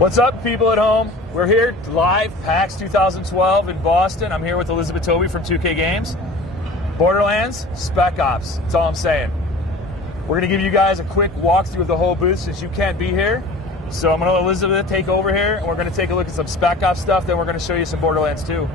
What's up, people at home? We're here live, PAX 2012 in Boston. I'm here with Elizabeth Tobey from 2K Games. Borderlands, Spec Ops, that's all I'm saying. We're going to give you guys a quick walkthrough of the whole booth since you can't be here. So I'm going to let Elizabeth take over here, and we're going to take a look at some Spec Ops stuff, then we're going to show you some Borderlands 2.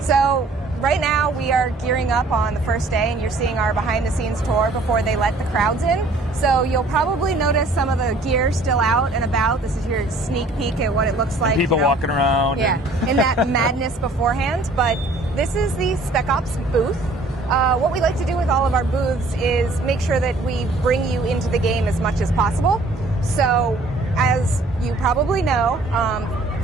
So right now we are gearing up on the first day, and you're seeing our behind-the-scenes tour before they let the crowds in. So you'll probably notice some of the gear still out and about. This is your sneak peek at what it looks like. And people walking around. Yeah, in that madness beforehand. But this is the Spec Ops booth. What we like to do with all of our booths is make sure that we bring you into the game as much as possible. So as you probably know,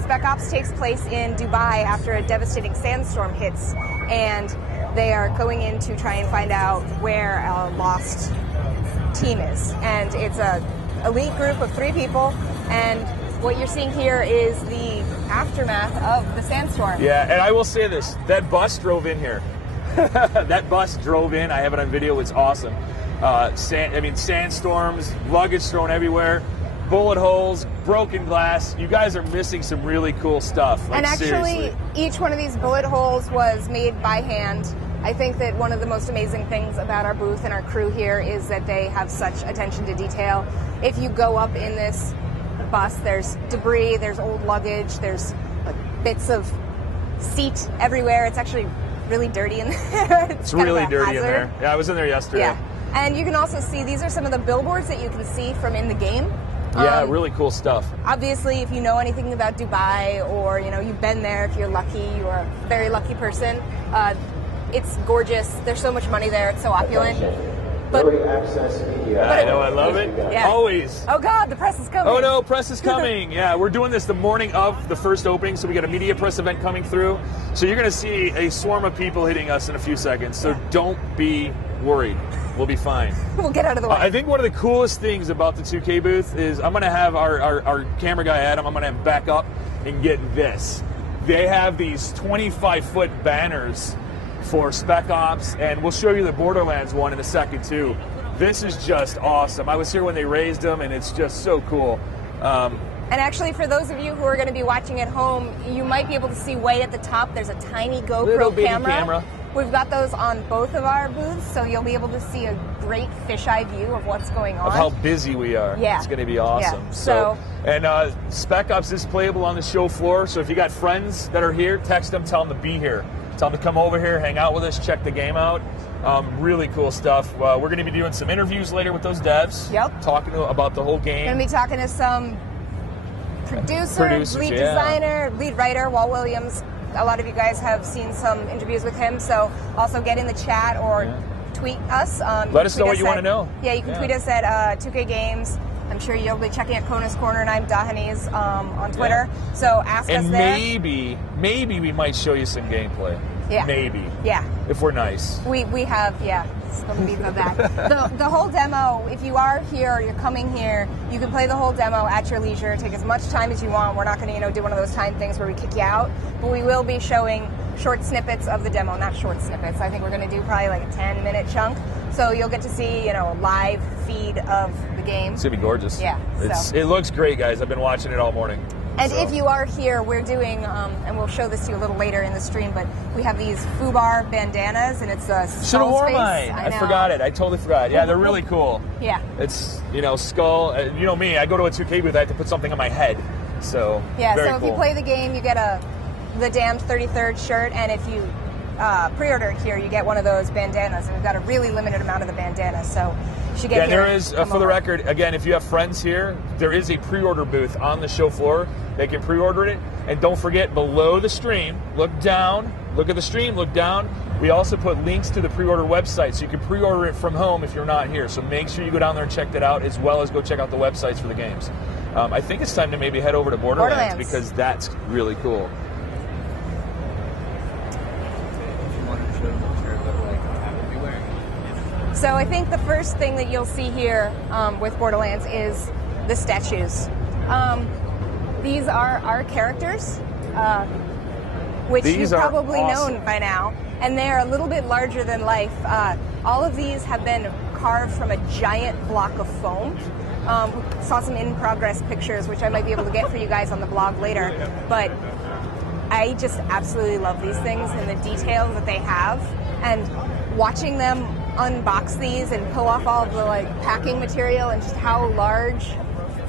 Spec Ops takes place in Dubai after a devastating sandstorm hits, and they are going in to try and find out where a lost team is. And it's a elite group of 3 people, and what you're seeing here is the aftermath of the sandstorm. Yeah, and I will say this, that bus drove in here. That bus drove in, I have it on video, it's awesome. Sandstorms, luggage thrown everywhere, bullet holes, broken glass. You guys are missing some really cool stuff. Like, and actually, seriously. Each one of these bullet holes was made by hand. I think that one of the most amazing things about our booth and our crew here is that they have such attention to detail. If you go up in this bus, there's debris, there's old luggage, there's bits of seat everywhere. It's actually really dirty in there. It's really dirty in there. Yeah, I was in there yesterday. Yeah. And you can also see, these are some of the billboards that you can see from in the game. Yeah, really cool stuff. Obviously, if you know anything about Dubai, or you've been there, if you're lucky, you're a very lucky person. It's gorgeous. There's so much money there. It's so opulent. But I know, I love it. Yeah. Always. Oh God, the press is coming. Oh no, press is coming. Yeah, we're doing this the morning of the first opening, so we got a media press event coming through. So you're going to see a swarm of people hitting us in a few seconds. So don't be worried. We'll be fine. We'll get out of the way. I think one of the coolest things about the 2K booth is I'm going to have our camera guy, Adam, I'm going to have him back up and get this. They have these 25-foot banners for Spec Ops, and we'll show you the Borderlands one in a second, too. This is just awesome. I was here when they raised them, and it's just so cool. And actually, for those of you who are going to be watching at home, you might be able to see way at the top, there's a tiny GoPro camera. We've got those on both of our booths, so you'll be able to see a great fisheye view of what's going on. Of how busy we are. Yeah. It's going to be awesome. Yeah. And Spec Ops is playable on the show floor, so if you got friends that are here, text them, tell them to be here. Tell them to come over here, hang out with us, check the game out. Really cool stuff. We're going to be doing some interviews later with those devs. Yep. Talking about the whole game. Going to be talking to some producers, lead designer, lead writer, Walt Williams. A lot of you guys have seen some interviews with him, so also get in the chat or tweet us. Let us know what you want to know. Yeah, you can tweet us at 2K Games. I'm sure you'll be checking at Kona's Corner, and I'm Dahani's on Twitter. Yeah. So ask us there. And maybe we might show you some gameplay. Yeah. Maybe. Yeah. If we're nice. We have, yeah. Let me go back. The whole demo, if you are here or you're coming here, you can play the whole demo at your leisure. Take as much time as you want. We're not going to, do one of those time things where we kick you out. But we will be showing short snippets of the demo. Not short snippets. I think we're going to do probably like a 10-minute chunk. So you'll get to see, a live feed of the game. It's going to be gorgeous. Yeah. It looks great, guys. I've been watching it all morning. And if you are here, we're doing, and we'll show this to you a little later in the stream, but we have these FUBAR bandanas, and it's a skull Should have worn space. mine. I forgot it. I totally forgot. Yeah, they're really cool. Yeah. It's, skull. You know me, I go to a 2K booth, I have to put something on my head. So, yeah, very so cool. If you play the game, you get the Damned 33rd shirt, and if you pre-order it here, you get one of those bandanas, and we've got a really limited amount of the bandanas, so you should get here. Yeah, there is, for the record, again, if you have friends here, there is a pre-order booth on the show floor. They can pre-order it, and don't forget, below the stream, look down, look at the stream, look down. We also put links to the pre-order website, so you can pre-order it from home if you're not here. So make sure you go down there and check that out, as well as go check out the websites for the games. I think it's time to maybe head over to Borderlands. Because that's really cool. So I think the first thing that you'll see here with Borderlands is the statues. These are our characters, which you've probably known by now, and they're a little bit larger than life. All of these have been carved from a giant block of foam. We saw some in-progress pictures, which I might be able to get for you guys on the blog later. But I just absolutely love these things and the details that they have. And watching them unbox these and pull off all of the packing material and just how large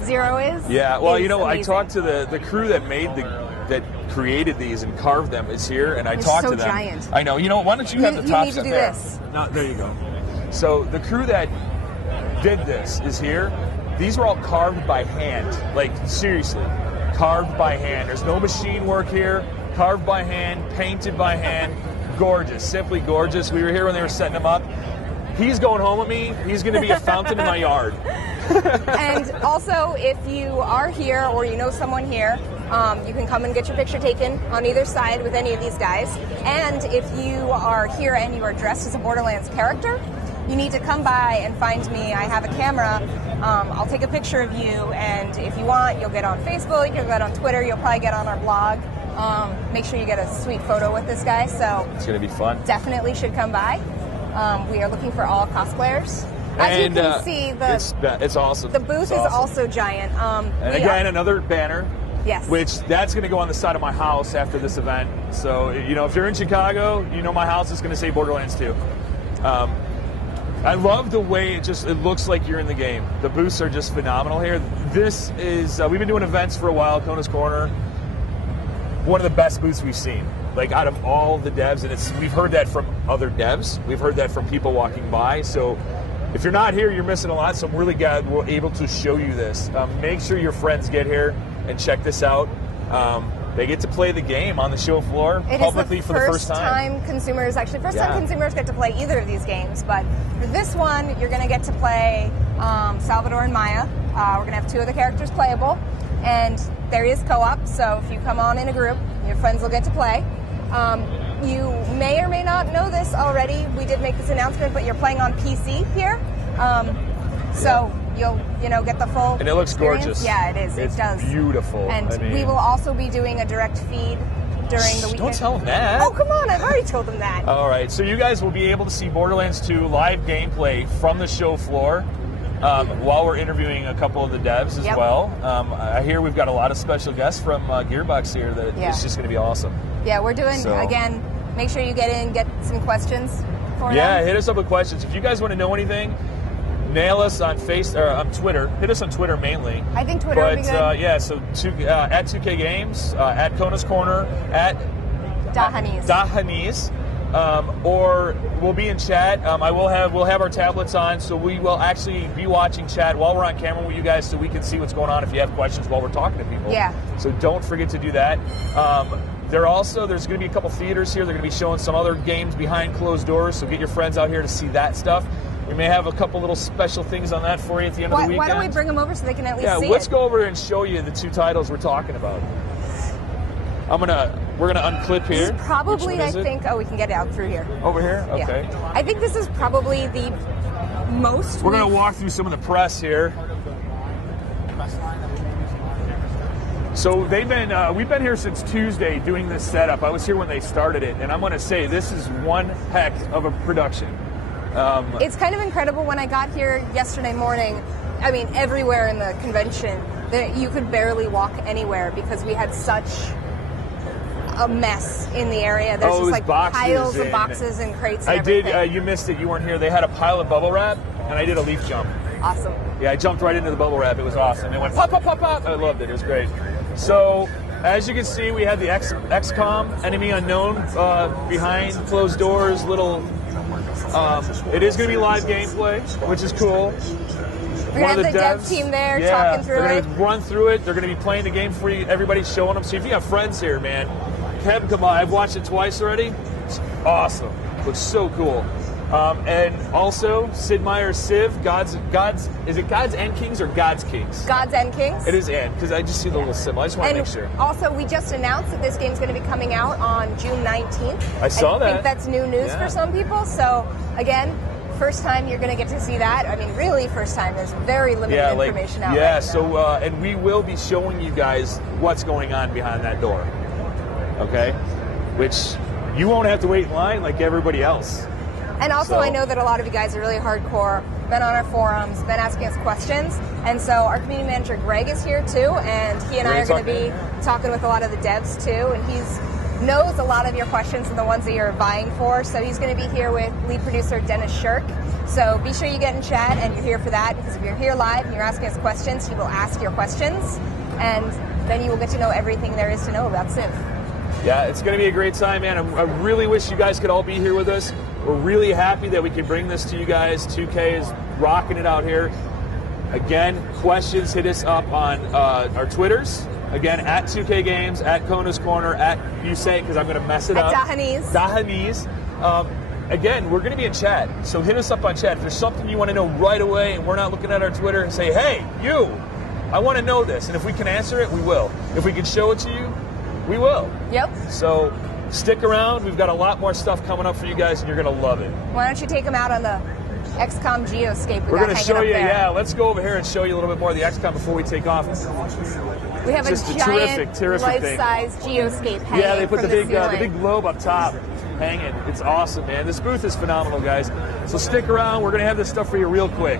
Zero is. Yeah, well, amazing. I talked to the crew that created these and carved them is here, and I talked to them. Giant. I know. Why don't you have the top You need to do there? this. No, there you go. So the crew that did this is here. These were all carved by hand. Seriously, carved by hand. There's no machine work here. Carved by hand, painted by hand. Gorgeous, simply gorgeous. We were here when they were setting them up. He's going home with me. He's going to be a fountain in my yard. And also, if you are here or you know someone here, you can come and get your picture taken on either side with any of these guys. And if you are here and you are dressed as a Borderlands character, you need to come by and find me. I have a camera. I'll take a picture of you, and if you want, you'll get on Facebook, you'll get on Twitter, you'll probably get on our blog. Make sure you get a sweet photo with this guy. So it's going to be fun. Definitely should come by. We are looking for all cosplayers. As you can see, it's awesome. The booth is also giant. And again, another banner. Yes. Which that's going to go on the side of my house after this event. So if you're in Chicago, my house is going to say Borderlands 2. I love the way it looks like you're in the game. The booths are just phenomenal here. This is we've been doing events for a while. Kona's Corner, one of the best booths we've seen. Out of all the devs, and we've heard that from other devs. We've heard that from people walking by. So if you're not here, you're missing a lot. So I'm really glad we're able to show you this. Make sure your friends get here and check this out. They get to play the game on the show floor publicly for the first time. Consumers get to play either of these games. But for this one, you're going to get to play Salvador and Maya. We're going to have 2 of the characters playable. And there is co-op, so if you come on in a group, your friends will get to play. You may or may not know this already. We did make this announcement, but you're playing on PC here. So you'll get the full And it looks experience. gorgeous. Yeah, it is. It's it does. Beautiful. And we will also be doing a direct feed during the weekend. Don't tell them that. Oh, come on. I've already told them that. All right. So you guys will be able to see Borderlands 2 live gameplay from the show floor while we're interviewing a couple of the devs as well. I hear we've got a lot of special guests from Gearbox here that it's just going to be awesome. Yeah, we're doing, again, make sure you get in, get some questions for them. Yeah, hit us up with questions. If you guys want to know anything, nail us on on Twitter. Hit us on Twitter mainly. I think Twitter would be good. So at 2K Games, at Kona's Corner, at Dahanis. Or we'll be in chat. We'll have our tablets on, so we will actually be watching chat while we're on camera with you guys, so we can see what's going on if you have questions while we're talking to people. Yeah. So don't forget to do that. There's going to be a couple theaters here. They're going to be showing some other games behind closed doors, so get your friends out here to see that stuff. We may have a couple little special things on that for you at the end of the weekend. Why don't we bring them over so they can at least see let's go over and show you the 2 titles we're talking about. We're gonna unclip here. This is probably, I think. Oh, we can get it out through here. Over here? Okay. Yeah. I think this is probably the most. We're gonna walk through some of the press here. So we've been here since Tuesday doing this setup. I was here when they started it, and I'm gonna say this is one heck of a production. It's kind of incredible. When I got here yesterday morning, I mean, everywhere in the convention, you could barely walk anywhere because we had such a mess in the area. There's just piles of boxes and crates and everything. You missed it. You weren't here. They had a pile of bubble wrap, and I did a leaf jump. Awesome. Yeah, I jumped right into the bubble wrap. It was awesome. It went pop, pop, pop, pop. I loved it. It was great. So, as you can see, we have the XCOM Enemy Unknown behind closed doors. It is going to be live gameplay, which is cool. We're going to have the dev team there talking through it. They're going to run through it. They're going to be playing the game for you. Everybody's showing them. So if you have friends here, man, have them come by. I've watched it twice already. It's awesome. Looks so cool. And also, Sid Meier's Civ, is it Gods and Kings or God's Kings? Gods and Kings. It is and, because I just see the little symbol. I just want to make sure. Also, we just announced that this game's going to be coming out on June 19th. I saw that. I think that's new news for some people. So, again, first time you're going to get to see that. I mean, really first time. There's very limited information out there. Yeah, so, and we will be showing you guys what's going on behind that door. Okay? Which you won't have to wait in line like everybody else. And also, So- I know that a lot of you guys are really hardcore, been on our forums, been asking us questions. And so our community manager, Greg, is here too. And he and I are going to be talking with a lot of the devs too. And he's knows a lot of your questions and the ones that you're vying for. So he's going to be here with lead producer Dennis Shirk. So be sure you get in chat and you're here for that, because if you're here live and you're asking us questions, he will ask your questions. And then you will get to know everything there is to know about Civ. Yeah, it's going to be a great time, man. I really wish you guys could all be here with us. We're really happy that we can bring this to you guys. 2K is rocking it out here. Again, questions, hit us up on our Twitters. Again, at 2K Games, at Kona's Corner, at, you say it because I'm going to mess it up. Dahanese. Again, we're going to be in chat, so hit us up on chat. If there's something you want to know right away and we're not looking at our Twitter, and say, hey, you, I want to know this. And if we can answer it, we will. If we can show it to you, we will. Yep. So stick around. We've got a lot more stuff coming up for you guys, and you're going to love it. Why don't you take them out on the XCOM geoscape We're going to show you, let's go over here and show you a little bit more of the XCOM before we take off. We have Just a a giant, terrific life-size geoscape hanging. Yeah, they put from the ceiling. big globe up top hanging. It's awesome, man. This booth is phenomenal, guys. So stick around. We're going to have this stuff for you real quick.